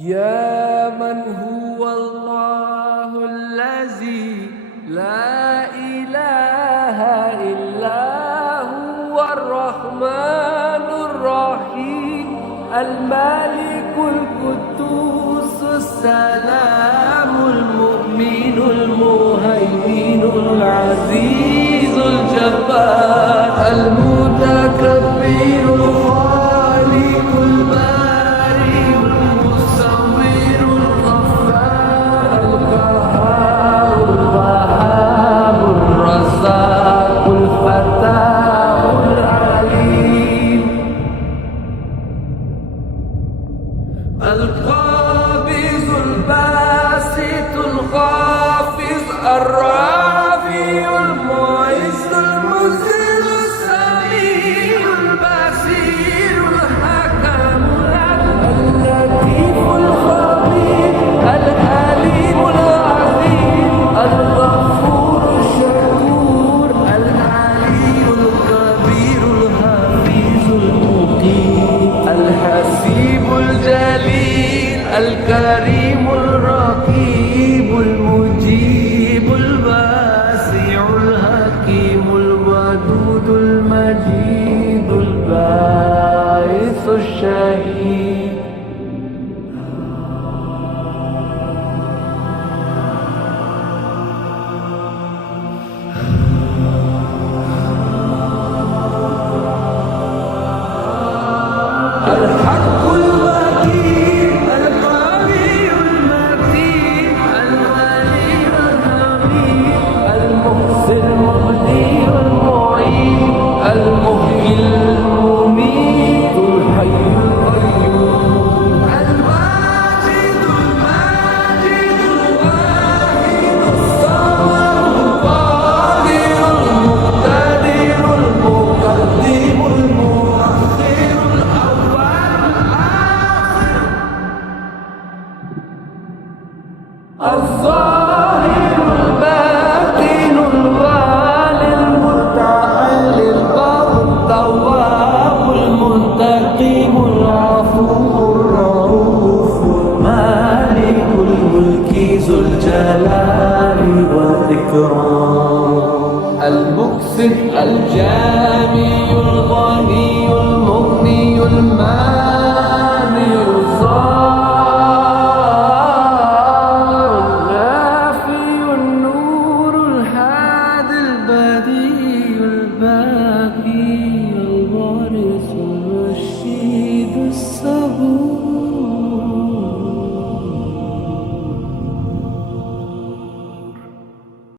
يا من هو الله الذي لا إله إلا هو الرحمن الرحيم الملك القدوس السلام المؤمن المهيمن العزيز الجبار المتكبر الخالق البارئ المصور الغفار القهار الوهاب الرزاق الفتاح العليم القابض الباسط الخافض الرافع المعز المذل السميع البصير الحكم اللطيف الخبير الحليم العظيم الغفور الشكور العلي الكبير الحفيظ المقيم الحسيب الجليل الكريم الرقيب المجيب الواسع الحكيم الودود المجيد الباعث الشهيد الحق الوكيل القوي المتين الولي الحميد المحسن المبدي المعين المحيي المميت الحي القيوم الواجد الماجد الواحد الصمد القادر المقتدر المقدم المؤخر الظاهر الباطن الوالي المتعال البر التواب المنتقم العفو الرؤوف مالك الملك ذو الجلال والإكرام المقسط الجامع